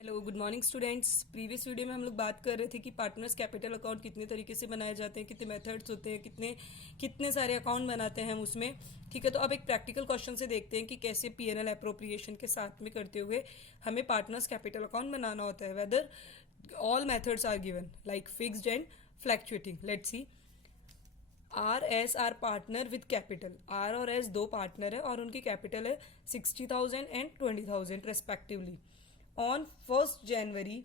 Hello good morning students. Previous video में हम लोग बात कर रहे थे कि पार्टनर्स कैपिटल अकाउंट कितने तरीके से बनाए जाते हैं, कितने मेथड्स होते हैं, कितने कितने सारे अकाउंट बनाते हैं हम उसमें। ठीक है, तो अब एक प्रैक्टिकल क्वेश्चन से देखते हैं कि कैसे पीएनएल अप्रोप्रिएशन के साथ में करते हुए हमें पार्टनर्स कैपिटल अकाउंट बनाना होता है। Whether all methods are given like fixed and fluctuating. Let's see. R S are partner with capital. R और एस दो पार्टनर है और उनकी कैपिटल है 60,000 and 20,000 respectively. On 1st January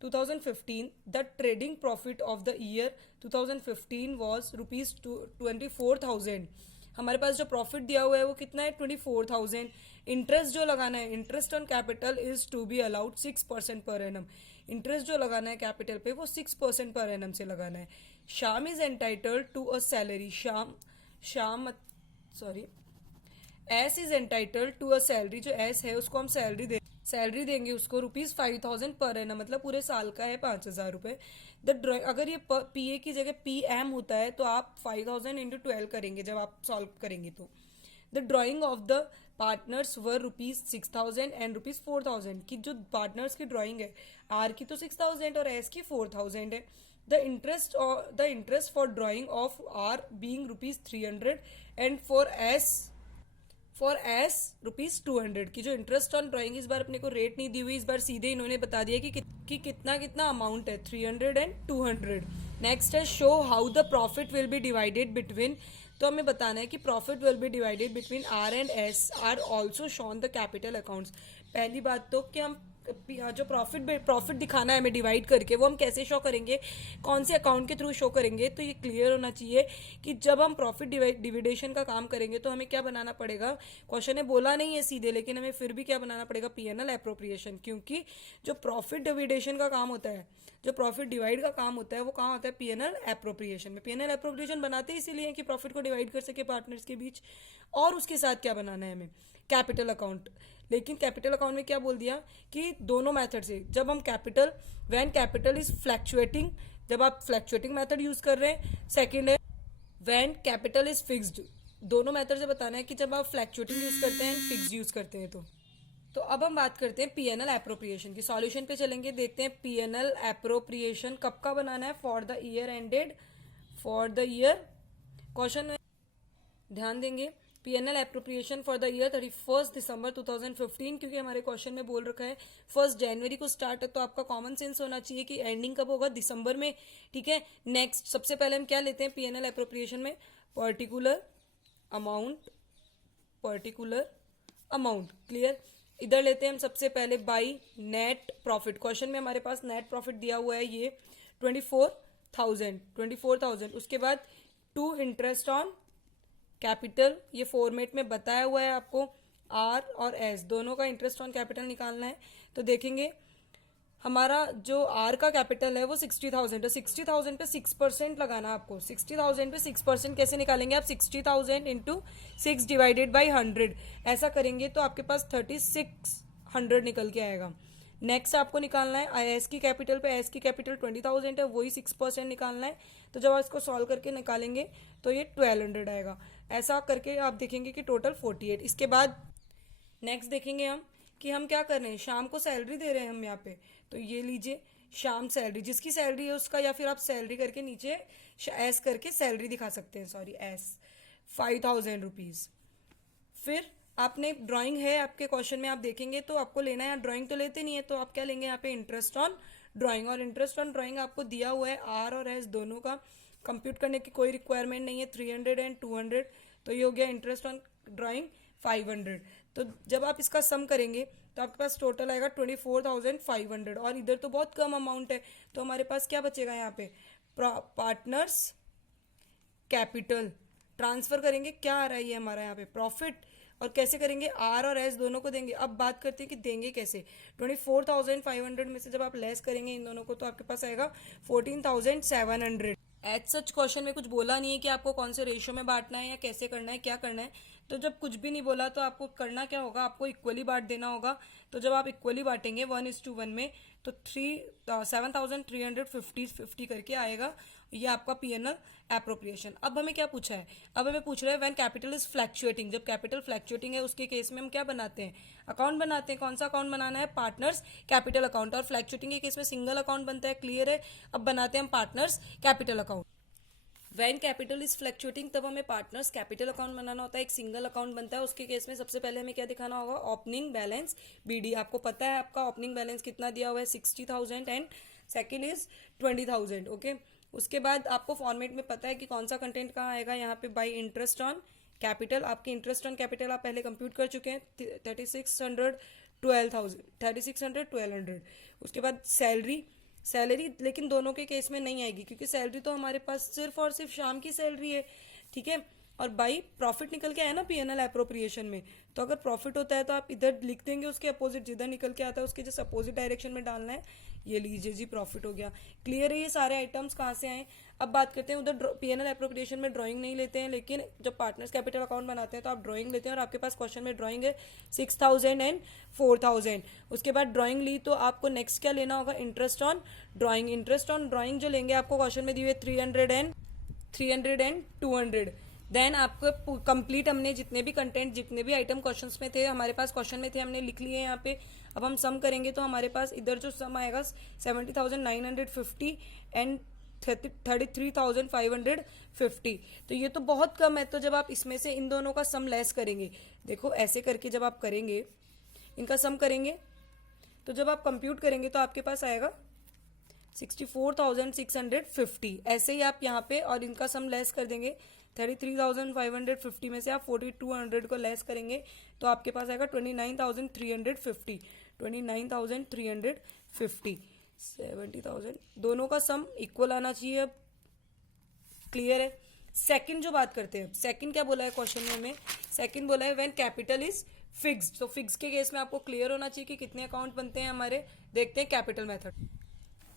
2015, the trading profit of the year 2015 was rupees 24,000। हमारे पास जो profit दिया हुआ है वो कितना है? 24,000। इंटरेस्ट जो लगाना है, interest on capital is to be allowed 6% per annum. Interest जो लगाना है कैपिटल पे वो 6% पर एनम से लगाना है। Shyam is entitled to a salary. Shyam sorry S is entitled to a salary. जो एस है उसको हम सैलरी देंगे उसको ₹5,000 पर एनम, मतलब पूरे साल का है 5,000 रुपए। द ड्रॉइंग अगर ये पीए की जगह पीएम होता है तो आप 5,000 इंटू 12 करेंगे जब आप सॉल्व करेंगे तो। The drawing of the partners were ₹6,000 and ₹4,000। की जो पार्टनर्स की ड्रॉइंग है, आर की तो 6,000 और एस की 4,000 है। The interest for drawing of R being ₹300 and for S ₹200। की जो इंटरेस्ट ऑन ड्राइंग, इस बार अपने को रेट नहीं दी हुई, इस बार सीधे इन्होंने बता दिया कि कितना कितना अमाउंट है, 300 एंड 200। नेक्स्ट है show how the profit will be divided between. तो हमें बताना है कि profit will be divided between R and S are also shown the capital accounts. पहली बात तो कि हम जो प्रॉफिट दिखाना है हमें डिवाइड करके, वो हम कैसे शो करेंगे, कौन से अकाउंट के थ्रू शो करेंगे। तो ये क्लियर होना चाहिए कि जब हम प्रॉफिट डिविडेशन का काम करेंगे तो हमें क्या बनाना पड़ेगा। क्वेश्चन ने बोला नहीं है सीधे, लेकिन हमें फिर भी क्या बनाना पड़ेगा, पीएनएल अप्रोप्रिएशन। क्योंकि जो प्रॉफिट डिविडेशन का काम होता है, जो प्रॉफिट डिवाइड का काम होता है, वो कहाँ होता है, पीएनएल अप्रोप्रिएशन में। पीएनएल अप्रोप्रिएशन बनाते इसीलिए कि प्रॉफिट को डिवाइड कर सके पार्टनर्स के बीच। और उसके साथ क्या बनाना है हमें, कैपिटल अकाउंट। लेकिन कैपिटल अकाउंट में क्या बोल दिया कि दोनों मेथड से, जब हम व्हेन कैपिटल इज फ्लैक्चुएटिंग, जब आप फ्लैक्चुएटिंग मेथड यूज कर रहे हैं। सेकंड है व्हेन कैपिटल इज फिक्स्ड। दोनों मेथड से बताना है कि जब आप फ्लैक्चुएटिंग यूज करते हैं, फिक्स्ड यूज करते हैं। तो अब हम बात करते हैं पीएनएल एप्रोप्रिएशन की। सॉल्यूशन पे चलेंगे, देखते हैं पीएनएल एप्रोप्रिएशन कब का बनाना है, for the year ended, for the year. Question में ध्यान देंगे, PNL appropriation for the year 31 दिसंबर 2015, क्योंकि हमारे क्वेश्चन में बोल रखा है 1 जनवरी को स्टार्ट है, तो आपका कॉमन सेंस होना चाहिए कि एंडिंग कब होगा, दिसंबर में। ठीक है, नेक्स्ट सबसे पहले हम क्या लेते हैं पीएनएल एप्रोप्रिएशन में, पर्टिकुलर अमाउंट। क्लियर, इधर लेते हैं हम सबसे पहले बाई नेट प्रॉफिट। क्वेश्चन में हमारे पास नेट प्रॉफिट दिया हुआ है ये 24,000। उसके बाद टू इंटरेस्ट ऑन कैपिटल, ये फॉर्मेट में बताया हुआ है आपको। आर और एस दोनों का इंटरेस्ट ऑन कैपिटल निकालना है। तो देखेंगे हमारा जो आर का कैपिटल है वो 60,000 है। 60,000 पे 6% लगाना है आपको। 60,000 पे 6% कैसे निकालेंगे आप, 60,000 इंटू 6 डिवाइडेड बाई 100। ऐसा करेंगे तो आपके पास 3600 निकल के आएगा। नेक्स्ट आपको निकालना है एस की कैपिटल पे, एस की कैपिटल 20,000 है, वही 6% निकालना है। तो जब आप इसको सॉल्व करके निकालेंगे तो ये 1200 आएगा। ऐसा करके आप देखेंगे कि टोटल 48। इसके बाद नेक्स्ट देखेंगे हम कि हम क्या कर रहे हैं, शाम को सैलरी दे रहे हैं हम यहाँ पे। तो ये लीजिए शाम सैलरी, जिसकी सैलरी है उसका, या फिर आप सैलरी करके नीचे एस करके सैलरी दिखा सकते हैं, सॉरी एस, 5,000 रुपीज। फिर आपने ड्राइंग है आपके क्वेश्चन में, आप देखेंगे तो आपको लेना है, ड्राइंग तो लेते नहीं है, तो आप क्या लेंगे यहाँ पे, इंटरेस्ट ऑन ड्राइंग। और इंटरेस्ट ऑन ड्राइंग आपको दिया हुआ है आर और एस दोनों का, कंप्यूट करने की कोई रिक्वायरमेंट नहीं है, 300 एंड 200। तो ये हो गया इंटरेस्ट ऑन ड्राइंग 500। तो जब आप इसका सम करेंगे तो आपके पास टोटल आएगा 24,500। और इधर तो बहुत कम अमाउंट है, तो हमारे पास क्या बचेगा यहाँ पे, पार्टनर्स कैपिटल ट्रांसफर करेंगे। क्या आ रहा है ये हमारा यहाँ पे, प्रॉफिट। और कैसे करेंगे, आर और एस दोनों को देंगे। अब बात करते हैं कि देंगे कैसे। 24,500 में से जब आप लेस करेंगे इन दोनों को तो आपके पास आएगा 14,700। एज सच क्वेश्चन में कुछ बोला नहीं है कि आपको कौन से रेशियो में बांटना है या कैसे करना है, क्या करना है। तो जब कुछ भी नहीं बोला तो आपको करना क्या होगा, आपको इक्वली बांट देना होगा। तो जब आप इक्वली बांटेंगे 1:1 में तो 7,350 करके आएगा। ये आपका पीएनएल एप्रोप्रिएशन। अब हमें क्या पूछा है, अब हमें पूछ रहा है व्हेन कैपिटल इज फ्लैक्चुएटिंग, जब कैपिटल फ्लैक्चुएटिंग है उसके केस में हम क्या बनाते हैं, अकाउंट बनाते हैं। कौन सा अकाउंट बनाना है, पार्टनर्स कैपिटल अकाउंट। और फ्लैक्चुएटिंग के केस में सिंगल अकाउंट बनता है, क्लियर है। अब बनाते हैं हम partners capital account. When capital is fluctuating, तब हमें पार्टनर्स कैपिटल अकाउंट बनाना होता है, एक सिंगल अकाउंट बनता है। उसके केस में सबसे पहले हमें क्या दिखाना होगा, ओपनिंग बैलेंस बीडी। आपको पता है आपका ओपनिंग बैलेंस कितना दिया हुआ है, 60,000 एंड सेकेंड इज 20,000। ओके, उसके बाद आपको फॉर्मेट में पता है कि कौन सा कंटेंट कहाँ आएगा, यहाँ पे बाई इंटरेस्ट ऑन कैपिटल। आपके इंटरेस्ट ऑन कैपिटल आप पहले कंप्यूट कर चुके हैं, 3600 उसके बाद सैलरी लेकिन दोनों के केस में नहीं आएगी, क्योंकि सैलरी तो हमारे पास सिर्फ और सिर्फ शाम की सैलरी है, ठीक है। और बाई प्रॉफिट निकल के आया ना पीएनएल एप्रोप्रिएशन में, तो अगर प्रॉफिट होता है तो आप इधर लिख देंगे, उसके अपोजिट जिधर निकल के आता है उसके जस्ट अपोजिट डायरेक्शन में डालना है। ये लीजिए जी, प्रॉफिट हो गया। क्लियर है, ये सारे आइटम्स कहाँ से आए। अब बात करते हैं, उधर पीएनएल एप्रोप्रिएशन में ड्राइंग नहीं लेते हैं, लेकिन जब पार्टनर्स कैपिटल अकाउंट बनाते हैं तो आप ड्राइंग लेते हैं। और आपके पास क्वेश्चन में ड्राइंग है 6,000 एंड 4,000। उसके बाद ड्राइंग ली तो आपको नेक्स्ट क्या लेना होगा, interest on drawing. Interest on drawing जो लेंगे आपको क्वेश्चन में दी हुई 300 एंड 200। देन आपको कंप्लीट, हमने जितने भी कंटेंट जितने भी आइटम क्वेश्चंस में थे हमारे पास, क्वेश्चन में थे, हमने लिख लिए यहाँ पे। अब हम सम करेंगे तो हमारे पास इधर जो सम आएगा 70,950 एंड 33,550। तो ये तो बहुत कम है। तो जब आप इसमें से इन दोनों का सम लेस करेंगे, देखो ऐसे करके जब आप करेंगे, इनका सम करेंगे, तो जब आप कंप्यूट करेंगे तो आपके पास आएगा 64,650। ऐसे ही आप यहाँ पे और इनका सम लेस कर देंगे, 33,550 में से आप 4,200 को लेस करेंगे तो आपके पास आएगा 29,350। 29,350, 70,000, दोनों का सम इक्वल आना चाहिए। अब क्लियर है। सेकंड जो बात करते हैं, सेकंड क्या बोला है क्वेश्चन में हमें, सेकंड बोला है व्हेन कैपिटल इज फिक्स्ड। तो फिक्स के केस में आपको क्लियर होना चाहिए कि कितने अकाउंट बनते हैं हमारे। देखते हैं capital method.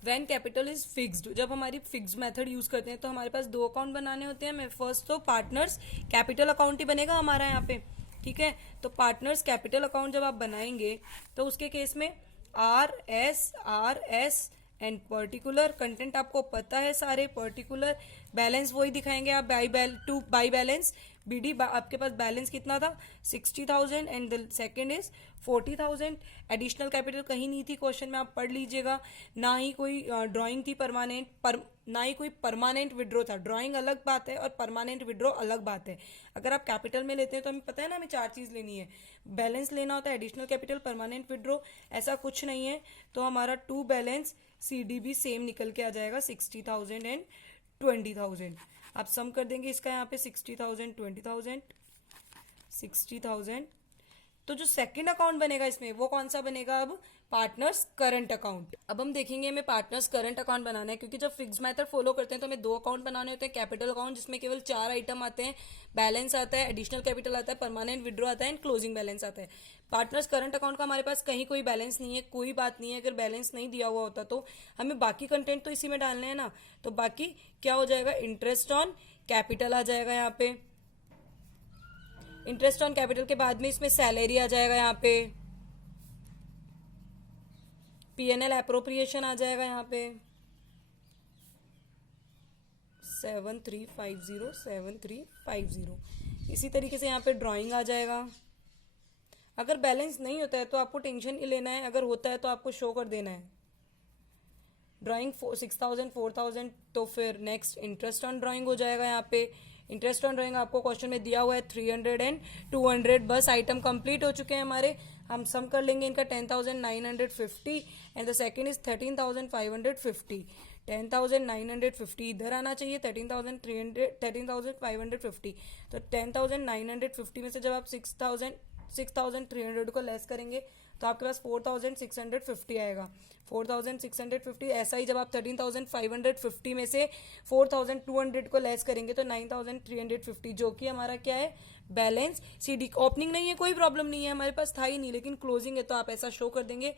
When capital is fixed, जब हमारी फिक्स्ड मेथड यूज करते हैं तो हमारे पास दो अकाउंट बनाने होते हैं। फर्स्ट तो पार्टनर्स कैपिटल अकाउंट ही बनेगा हमारा यहाँ पे, ठीक है। तो पार्टनर्स कैपिटल अकाउंट जब आप बनाएंगे तो उसके केस में R S and particular content आपको पता है सारे, पर्टिकुलर बैलेंस वही दिखाएंगे आप, बाई बैलेंस बीडी। आपके पास बैलेंस कितना था, 60,000 and the second is 40,000। Additional capital कहीं नहीं थी क्वेश्चन में, आप पढ़ लीजिएगा। ना ही कोई ड्राइंग थी ना ही कोई परमानेंट विड्रॉ था। ड्राइंग अलग बात है और परमानेंट विड्रॉ अलग बात है। अगर आप कैपिटल में लेते हैं तो हमें पता है ना, हमें चार चीज लेनी है, बैलेंस लेना होता है, एडिशनल कैपिटल, परमानेंट विड्रॉ, ऐसा कुछ नहीं है। तो हमारा टू बैलेंस सीडीबी सेम निकल के आ जाएगा 60,000 एंड 20,000। आप सम कर देंगे इसका यहाँ पे 60,000 20,000 60,000। तो जो सेकंड अकाउंट बनेगा इसमें वो कौन सा बनेगा, अब पार्टनर्स करंट अकाउंट। अब हम देखेंगे हमें पार्टनर्स करंट अकाउंट बनाना है, क्योंकि जब फिक्स मेथड फॉलो करते हैं तो हमें दो अकाउंट बनाने होते हैं। कैपिटल अकाउंट जिसमें केवल 4 आइटम आते हैं, बैलेंस आता है, एडिशनल कैपिटल आता है, परमानेंट विड्रॉ आता है एंड क्लोजिंग बैलेंस आता है। पार्टनर्स करंट अकाउंट का हमारे पास कहीं कोई बैलेंस नहीं है, कोई बात नहीं है। अगर बैलेंस नहीं दिया हुआ होता तो हमें बाकी कंटेंट तो इसी में डालने हैं ना, तो बाकी क्या हो जाएगा, इंटरेस्ट ऑन कैपिटल आ जाएगा यहाँ पे। इंटरेस्ट ऑन कैपिटल के बाद में इसमें सैलरी आ जाएगा, यहाँ पे पीएनएल एप्रोप्रिएशन आ जाएगा, यहाँ पे 7350। इसी तरीके से यहाँ पे ड्राइंग आ जाएगा। अगर बैलेंस नहीं होता है तो आपको टेंशन नहीं लेना है, अगर होता है तो आपको शो कर देना है। ड्राइंग 6,000 4,000, तो फिर नेक्स्ट इंटरेस्ट ऑन ड्राइंग हो जाएगा। यहाँ पे इंटरेस्ट ऑन ड्राइंग आपको क्वेश्चन में दिया हुआ है 300 एंड 200। बस आइटम कंप्लीट हो चुके हैं हमारे। हम सम कर लेंगे इनका 10,950 एंड द सेकेंड इज 13,550। 10,950 इधर आना चाहिए, 13,550। तो 10,950 में से जब आप 6,300 को लेस करेंगे तो आपके पास 4,650 आएगा। 4,650 ऐसा ही जब आप 13,550 में से 4,200 को लेस करेंगे तो 9,350, जो कि हमारा क्या है, बैलेंस सीडी। ओपनिंग नहीं है, कोई प्रॉब्लम नहीं है, हमारे पास था ही नहीं, लेकिन क्लोजिंग है तो आप ऐसा शो कर देंगे।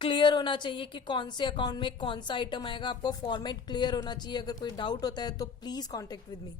क्लियर होना चाहिए कि कौन से अकाउंट में कौन सा आइटम आएगा, आपको फॉर्मेट क्लियर होना चाहिए। अगर कोई डाउट होता है तो प्लीज कॉन्टेक्ट विद मी।